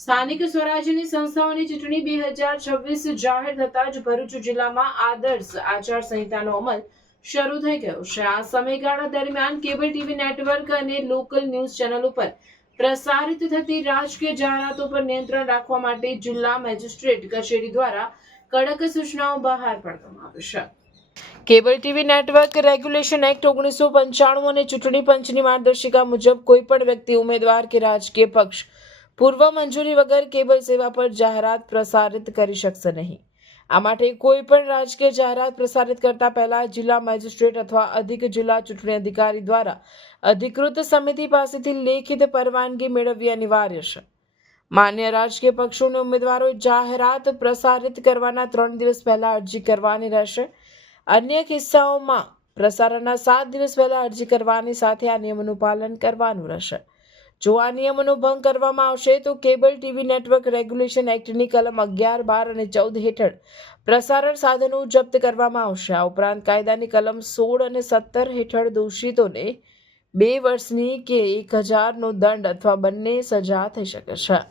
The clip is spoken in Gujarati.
સ્થાનિક સ્વરાજ્યની સંસ્થાઓની ચૂંટણી 2026 જાહેર થતાં જ ભરૂચ જિલ્લામાં આદર્શ આચાર સંહિતાનો અમલ શરૂ થઈ ગયો છે। આ સમયગાળા દરમિયાન કેબલ ટીવી નેટવર્ક અને લોકલ ન્યૂઝ ચેનલ ઉપર પ્રસારિત થતી રાજકીય જાહેરાતો પર નિયંત્રણ રાખવા માટે જિલ્લા મેજિસ્ટ્રેટ કચેરી દ્વારા કડક સૂચનાઓ બહાર પાડવામાં આવી છે। Cable TV network regulation act 1995 અને ચૂંટણી પંચની માર્ગદર્શિકા મુજબ કોઈપણ વ્યક્તિ, ઉમેદવાર કે રાજકીય પક્ષ પૂર્વ મંજૂરી વગર કેબલ સેવા પર જાહેરાત પ્રસારિત કરી શકશે નહીં। આ માટે કોઈ પણ રાજકીય જાહેરાત પ્રસારિત કરતા પહેલા જિલ્લા મેજિસ્ટ્રેટ અથવા અધિક જિલ્લા ચૂંટણી અધિકારી દ્વારા અધિકૃત સમિતિ પાસેથી લેખિત પરવાનગી મેળવવી અનિવાર્ય છે। માન્ય રાજકીય પક્ષો અને ઉમેદવારોએ જાહેરાત પ્રસારિત કરવાના 3 દિવસ પહેલા અરજી કરવાની રહેશે। અન્ય કિસ્સાઓમાં પ્રસારણના 7 દિવસ પહેલા અરજી કરવાની સાથે આ નિયમોનું પાલન કરવાનું રહેશે। જો આ નિયમોનો ભંગ કરવામાં આવશે તો કેબલ ટીવી નેટવર્ક રેગ્યુલેશન એક્ટની કલમ 11, 12 અને 14 હેઠળ પ્રસારણ સાધનો જપ્ત કરવામાં આવશે। આ ઉપરાંત કાયદાની કલમ 16 અને 17 હેઠળ દોષિતોને 2 વર્ષની કે 1000નો દંડ અથવા બંને સજા થઈ શકે છે।